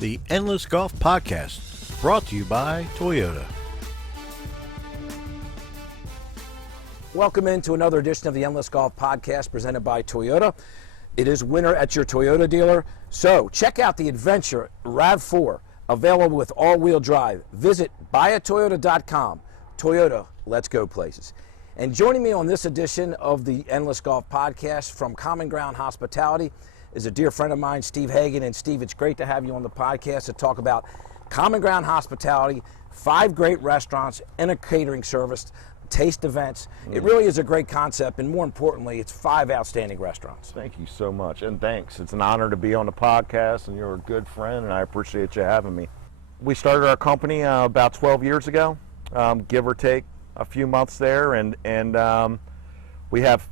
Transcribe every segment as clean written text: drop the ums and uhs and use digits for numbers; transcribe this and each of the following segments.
The Endless Golf Podcast, brought to you by Toyota. Welcome into another edition of the Endless Golf Podcast presented by Toyota. It is winter at your Toyota dealer, so check out the Adventure RAV4, available with all-wheel drive. Visit buyatoyota.com. Toyota, let's go places. And joining me on this edition of the Endless Golf Podcast from Common Ground Hospitality is a dear friend of mine, Steve Hagen. And Steve, it's great to have you on the podcast to talk about Common Ground Hospitality, 5 great restaurants and a catering service, taste events. It really is a great concept, and more importantly, it's 5 outstanding restaurants. Thank you so much, and thanks. It's an honor to be on the podcast, and you're a good friend, and I appreciate you having me. We started our company about 12 years ago, give or take a few months there, and we have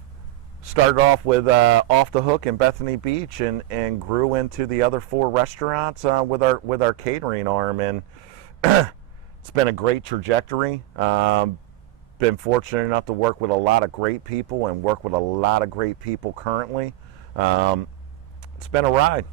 started off with Off the Hook in Bethany Beach, and grew into the other 4 restaurants with our catering arm, and it's been a great trajectory. Been fortunate enough to work with a lot of great people and work with a lot of great people currently. It's been a ride.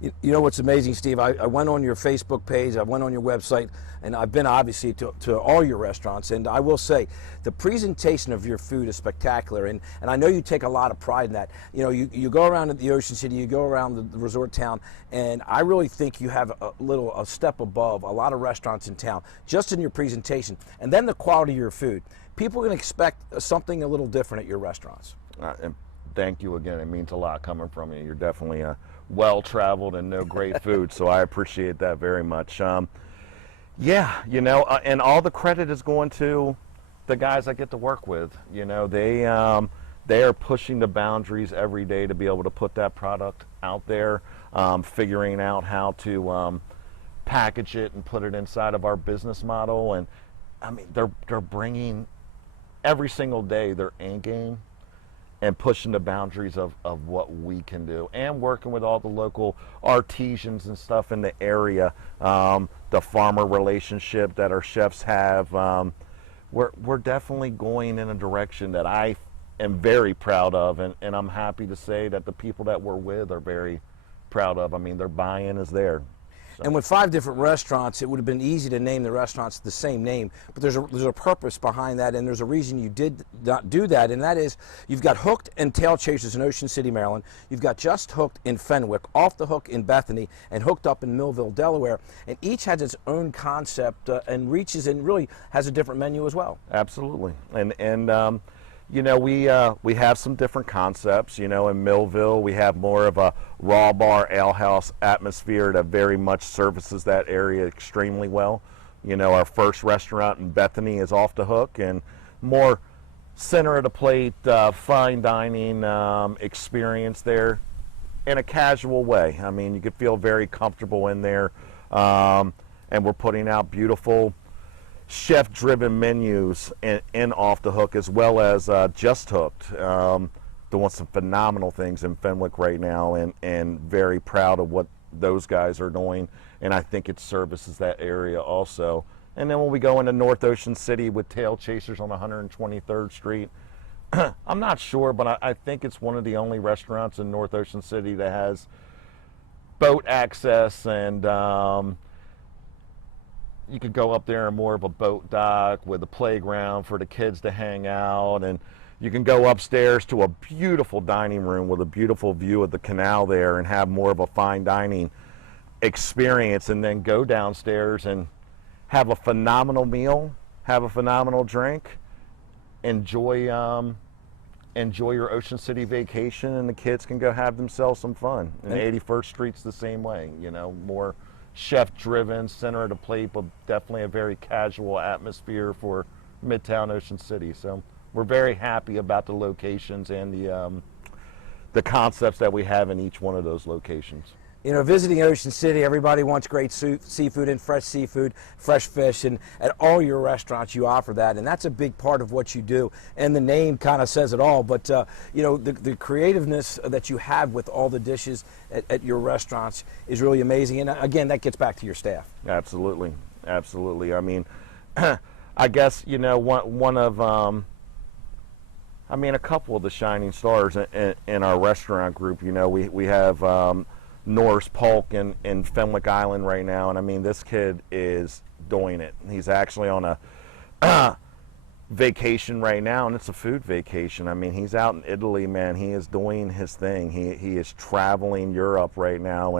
You know what's amazing, Steve? I went on your Facebook page, I went on your website, and I've been obviously to all your restaurants, and I will say the presentation of your food is spectacular, and I know you take a lot of pride in that. You know, you go around the Ocean City, you go around the resort town, and I really think you have a step above a lot of restaurants in town, just in your presentation, and then the quality of your food. People can expect something a little different at your restaurants. And thank you again. It means a lot coming from you. You're definitely well-traveled and know great food, so I appreciate that very much. Yeah, you know, and all the credit is going to the guys I get to work with. You know, they are pushing the boundaries every day to be able to put that product out there, figuring out how to package it and put it inside of our business model. And I mean, they're bringing every single day their A game and pushing the boundaries of what we can do, and working with all the local artisans and stuff in the area, the farmer relationship that our chefs have. We're definitely going in a direction that I am very proud of, and I'm happy to say that the people that we're with are very proud of. I mean, their buy-in is there. And with 5 different restaurants, it would have been easy to name the restaurants the same name, but there's a purpose behind that, and there's a reason you did not do that, and that is you've got Hooked and Tail Chasers in Ocean City, Maryland. You've got Just Hooked in Fenwick, Off the Hook in Bethany, and Hooked Up in Millville, Delaware, and each has its own concept and reaches and really has a different menu as well. Absolutely, and you know, we have some different concepts. You know, in Millville, we have more of a raw bar ale house atmosphere that very much services that area extremely well. You know, our first restaurant in Bethany is Off the Hook, and more center of the plate, fine dining experience there in a casual way. I mean, you could feel very comfortable in there, and we're putting out beautiful chef-driven menus in Off the Hook, as well as Just Hooked. Doing some phenomenal things in Fenwick right now, and very proud of what those guys are doing, and I think it services that area also. And then when we go into North Ocean City with Tail Chasers on 123rd Street, I'm not sure, but I think it's one of the only restaurants in North Ocean City that has boat access, and you could go up there in more of a boat dock with a playground for the kids to hang out, and you can go upstairs to a beautiful dining room with a beautiful view of the canal there and have more of a fine dining experience, and then go downstairs and have a phenomenal meal, have a phenomenal drink, enjoy your Ocean City vacation, and the kids can go have themselves some fun. And 81st Street's the same way, you know, more chef-driven, center of the plate, but definitely a very casual atmosphere for Midtown Ocean City. So we're very happy about the locations and the concepts that we have in each one of those locations. You know, visiting Ocean City, everybody wants great seafood and fresh seafood, fresh fish, and at all your restaurants you offer that, and that's a big part of what you do, and the name kind of says it all. But you know, the creativeness that you have with all the dishes at your restaurants is really amazing, and again, that gets back to your staff. Absolutely, absolutely. I mean, I guess, you know, one of a couple of the shining stars in our restaurant group. You know, we have Norris Polk in Fenwick Island right now, and I mean, this kid is doing it. He's actually on a vacation right now, and it's a food vacation. I mean, he's out in Italy, man. He is doing his thing. He is traveling Europe right now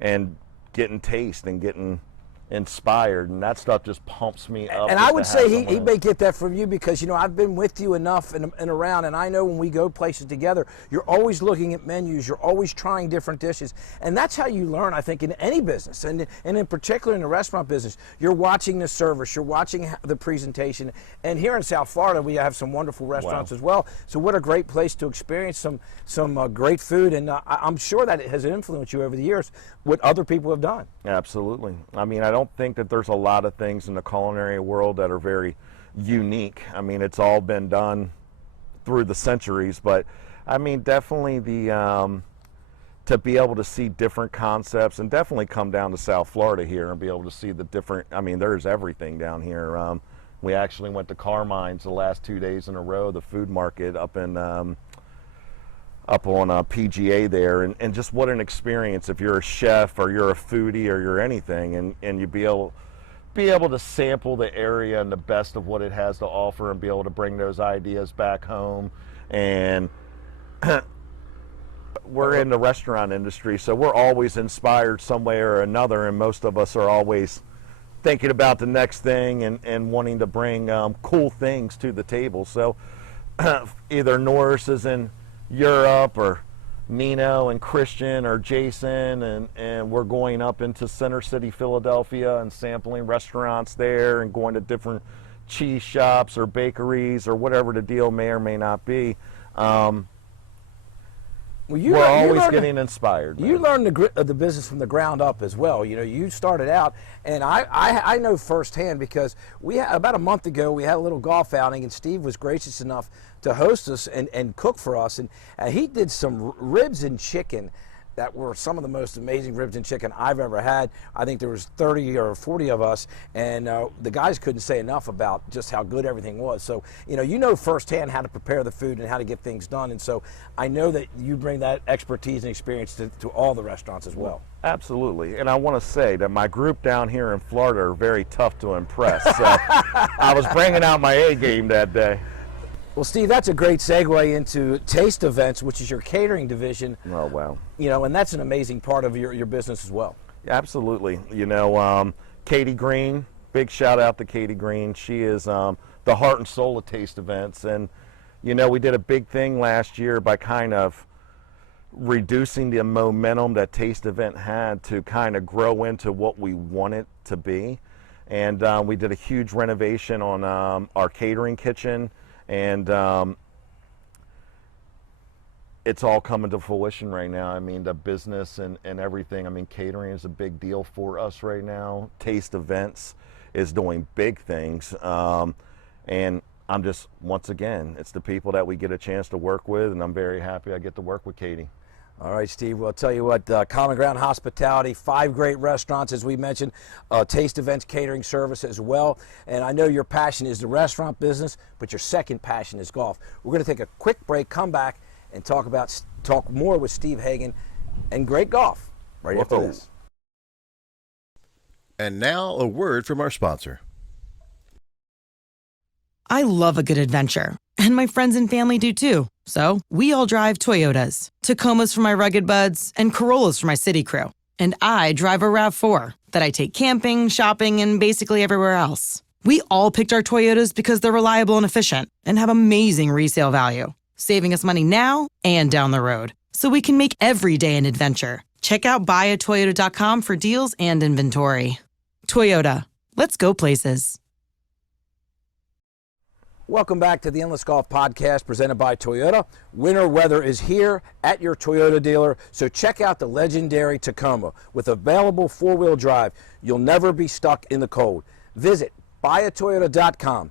and getting taste and getting inspired, and that stuff just pumps me up. And I would say he may get that from you because, you know, I've been with you enough and around, and I know when we go places together, you're always looking at menus, you're always trying different dishes, and that's how you learn, I think, in any business, and in particular in the restaurant business. You're watching the service, you're watching the presentation, and here in South Florida, we have some wonderful restaurants as well, so what a great place to experience some great food, and I'm sure that it has influenced you over the years, what other people have done. Absolutely. I mean, I don't think that there's a lot of things in the culinary world that are very unique. I mean, it's all been done through the centuries, but I mean, definitely the to be able to see different concepts, and definitely come down to South Florida here and be able to see the different, I mean, there's everything down here. We actually went to Carmine's the last 2 days in a row, the food market up on PGA there, and just what an experience if you're a chef or you're a foodie or you're anything, and you be able to sample the area and the best of what it has to offer and be able to bring those ideas back home. And we're in the restaurant industry, so we're always inspired some way or another, and most of us are always thinking about the next thing and wanting to bring cool things to the table. So either Norris is in Europe, or Nino and Christian or Jason, and we're going up into Center City, Philadelphia, and sampling restaurants there and going to different cheese shops or bakeries or whatever the deal may or may not be. We're always getting inspired. You learned the business from the ground up as well. You know, you started out, and I know firsthand because about a month ago we had a little golf outing, and Steve was gracious enough to host us and cook for us, and he did some ribs and chicken that were some of the most amazing ribs and chicken I've ever had. I think there was 30 or 40 of us, and the guys couldn't say enough about just how good everything was. So, you know firsthand how to prepare the food and how to get things done, and so I know that you bring that expertise and experience to all the restaurants as well. Absolutely, and I want to say that my group down here in Florida are very tough to impress, so I was bringing out my A game that day. Well, Steve, that's a great segue into Taste Events, which is your catering division. Oh, wow. You know, and that's an amazing part of your business as well. Absolutely. You know, Katie Green, big shout out to Katie Green. She is the heart and soul of Taste Events. And, you know, we did a big thing last year by kind of reducing the momentum that Taste Event had to kind of grow into what we want it to be. And we did a huge renovation on our catering kitchen. And it's all coming to fruition right now. I mean, the business and everything. I mean, catering is a big deal for us right now. Taste Events is doing big things. And I'm just, once again, it's the people that we get a chance to work with, and I'm very happy I get to work with Katie. All right, Steve, well, I'll tell you what, Common Ground Hospitality, 5 great restaurants, as we mentioned, Taste Events catering service as well. And I know your passion is the restaurant business, but your second passion is golf. We're going to take a quick break, come back, and talk more with Steve Hagen and great golf right after this. And now a word from our sponsor. I love a good adventure, and my friends and family do too. So we all drive Toyotas. Tacomas for my rugged buds, and Corollas for my city crew. And I drive a RAV4 that I take camping, shopping, and basically everywhere else. We all picked our Toyotas because they're reliable and efficient and have amazing resale value, saving us money now and down the road, so we can make every day an adventure. Check out buyatoyota.com for deals and inventory. Toyota, let's go places. Welcome back to the Endless Golf Podcast presented by Toyota. Winter weather is here at your Toyota dealer, so check out the legendary Tacoma. With available 4-wheel drive, you'll never be stuck in the cold. Visit buyatoyota.com.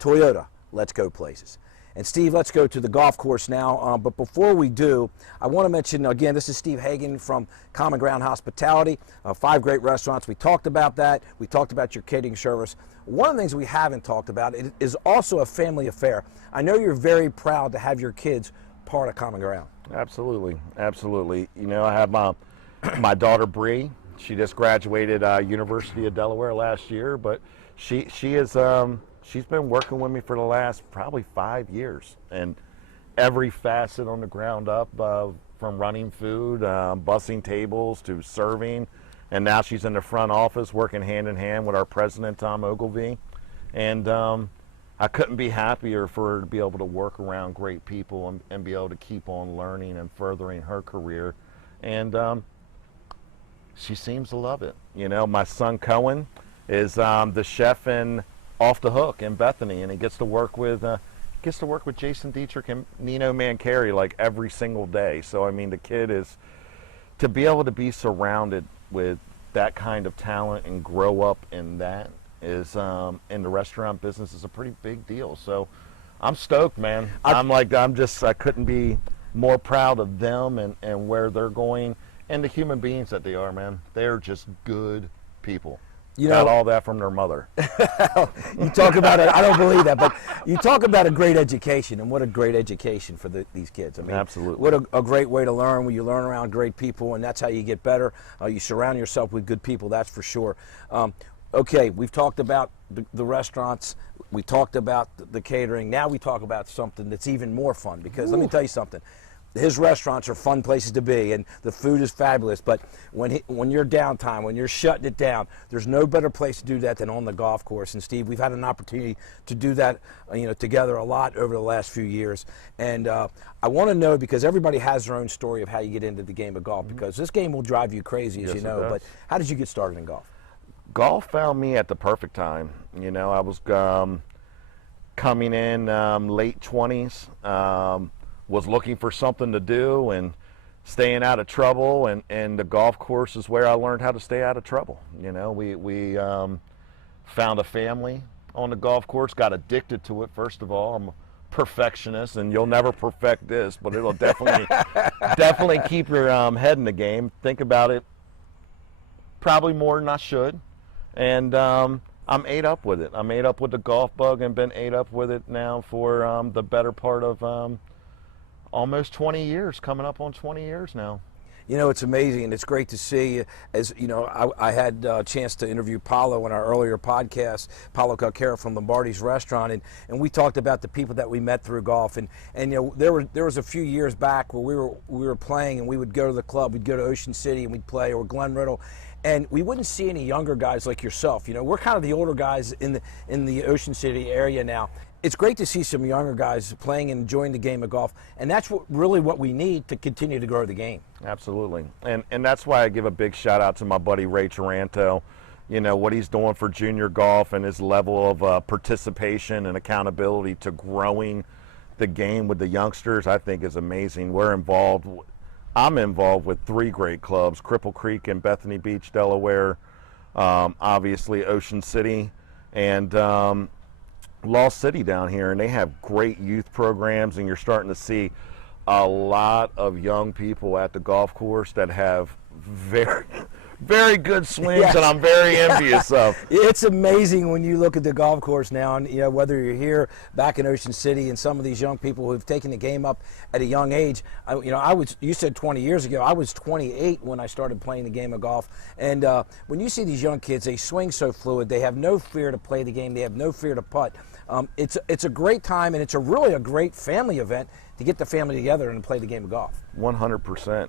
Toyota, let's go places. And Steve, let's go to the golf course now. But before we do, I want to mention, again, this is Steve Hagen from Common Ground Hospitality, 5 great restaurants. We talked about that. We talked about your catering service. One of the things we haven't talked about is also a family affair. I know you're very proud to have your kids part of Common Ground. Absolutely, absolutely. You know, I have my My daughter Bree, she just graduated University of Delaware last year, but she is she's been working with me for the last probably 5 years, and every facet on the ground up, from running food, bussing tables to serving, and now she's in the front office working hand in hand with our president Tom Ogilvy, and I couldn't be happier for her to be able to work around great people and be able to keep on learning and furthering her career, and she seems to love it. You know, my son Cohen is the chef in Off the Hook in Bethany, and he gets to work with Jason Dietrich and Nino Mancari like every single day. So I mean, the kid is, to be able to be surrounded with that kind of talent and grow up in that is in the restaurant business is a pretty big deal. So I'm stoked, man. I couldn't be more proud of them and where they're going and the human beings that they are, man. They're just good people. You got all that from their mother. You talk about it. I don't believe that, but you talk about a great education, and what a great education for these kids. I mean, absolutely. What a great way to learn, when you learn around great people, and that's how you get better. You surround yourself with good people, that's for sure. Okay, we've talked about the restaurants. We talked about the catering. Now we talk about something that's even more fun, because let me tell you something. His restaurants are fun places to be, and the food is fabulous. But when you're downtime, when you're shutting it down, there's no better place to do that than on the golf course. And Steve, we've had an opportunity to do that, together a lot over the last few years. And I want to know, because everybody has their own story of how you get into the game of golf, because this game will drive you crazy, as you know. But how did you get started in golf? Golf found me at the perfect time. You know, I was coming in late 20s. Was looking for something to do and staying out of trouble, and the golf course is where I learned how to stay out of trouble. You know, we found a family on the golf course, got addicted to it. First of all, I'm a perfectionist, and you'll never perfect this, but it'll definitely keep your head in the game. Think about it probably more than I should, and I'm ate up with it. I'm ate up with the golf bug, and been ate up with it now for the better part of almost 20 years, coming up on 20 years now. You know, it's amazing, and it's great to see. As you know, I had a chance to interview Paulo in our earlier podcast, Paulo Calcara from Lombardi's Restaurant, and we talked about the people that we met through golf. And you know, there was a few years back where we were playing, and we would go to the club, we'd go to Ocean City, and we'd play, or Glen Riddle, and we wouldn't see any younger guys like yourself. You know, we're kind of the older guys in the Ocean City area now. It's great to see some younger guys playing and enjoying the game of golf, and that's really what we need to continue to grow the game. Absolutely, and that's why I give a big shout out to my buddy Ray Taranto. You know, what he's doing for junior golf and his level of participation and accountability to growing the game with the youngsters, I think is amazing. I'm involved with 3 great clubs: Cripple Creek in Bethany Beach, Delaware, obviously Ocean City, and Lost City down here, and they have great youth programs, and you're starting to see a lot of young people at the golf course that have very, very good swings, yes. And I'm very envious of. It's amazing when you look at the golf course now, and you know, whether you're here back in Ocean City, and some of these young people who've taken the game up at a young age. You said 20 years ago. I was 28 when I started playing the game of golf, and when you see these young kids, they swing so fluid. They have no fear to play the game. They have no fear to putt. It's a great time, and it's really a great family event to get the family together and play the game of golf. 100%.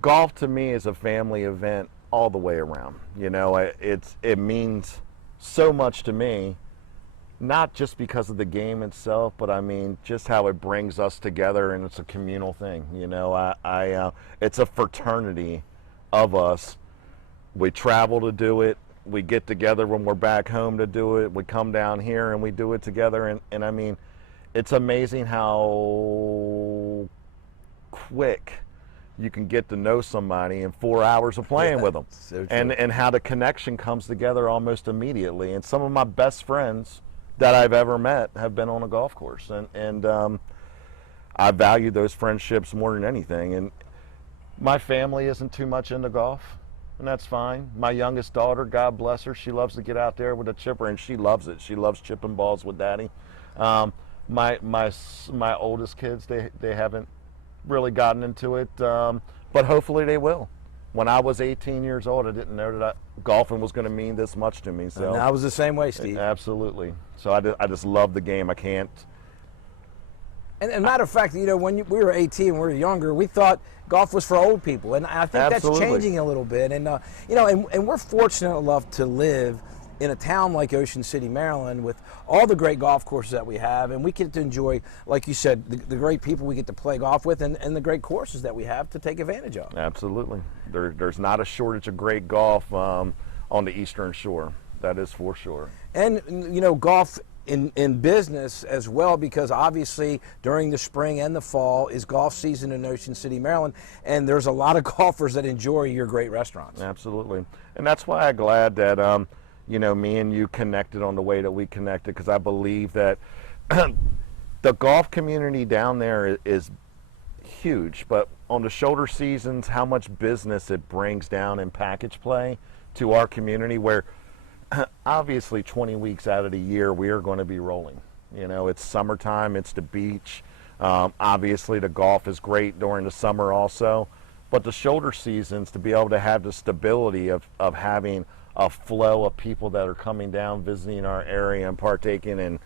Golf to me is a family event all the way around. You know, it means so much to me, not just because of the game itself, but I mean just how it brings us together, and it's a communal thing. You know, it's a fraternity of us. We travel to do it. We get together when we're back home to do it. We come down here and we do it together. And I mean, it's amazing how quick you can get to know somebody in 4 hours of playing with them. So true. And how the connection comes together almost immediately. And some of my best friends that I've ever met have been on a golf course. And I value those friendships more than anything. And my family isn't too much into golf, and that's fine. My youngest daughter, God bless her, she loves to get out there with a chipper, and she loves it. She loves chipping balls with Daddy. My oldest kids, they haven't really gotten into it. but hopefully they will. When I was 18 years old, I didn't know that golfing was going to mean this much to me. So And I was the same way, Steve. absolutely. So I just love the game. I can't. And matter of fact, when we were 18, we were younger, we thought golf was for old people, and I think Absolutely. that's changing a little bit. And and we're fortunate enough to live in a town like Ocean City, Maryland, with all the great golf courses that we have, and we get to enjoy, like you said, the great people we get to play golf with, and the great courses that we have to take advantage of. Absolutely. There's not a shortage of great golf on the Eastern Shore. That is for sure. And golf in business as well, because obviously during the spring and the fall is golf season in Ocean City, Maryland, and there's a lot of golfers that enjoy your great restaurants. Absolutely. And that's why I'm glad that me and you connected on the way that we connected, because I believe that the golf community down there is huge, but on the shoulder seasons, how much business it brings down in package play to our community, where obviously 20 weeks out of the year we are going to be rolling. It's summertime, it's the beach. Obviously the golf is great during the summer also, but the shoulder seasons, to be able to have the stability of having a flow of people that are coming down, visiting our area and partaking in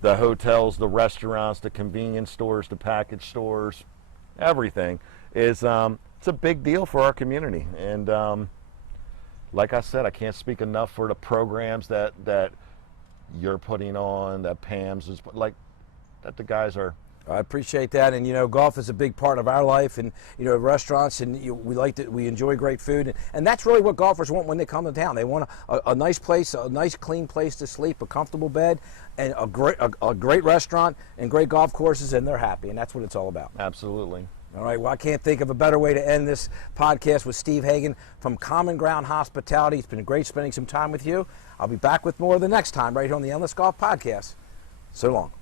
the hotels, the restaurants, the convenience stores, the package stores, everything is it's a big deal for our community. And like I said, I can't speak enough for the programs that you're putting on, that Pam's is that the guys are. I appreciate that, and golf is a big part of our life, and restaurants, and we enjoy great food, and that's really what golfers want when they come to town. They want a nice place, a nice clean place to sleep, a comfortable bed, and a great restaurant and great golf courses, and they're happy, and that's what it's all about. Absolutely. All right, well, I can't think of a better way to end this podcast with Steve Hagen from Common Ground Hospitality. It's been great spending some time with you. I'll be back with more the next time right here on the Endless Golf Podcast. So long.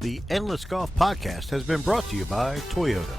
The Endless Golf Podcast has been brought to you by Toyota.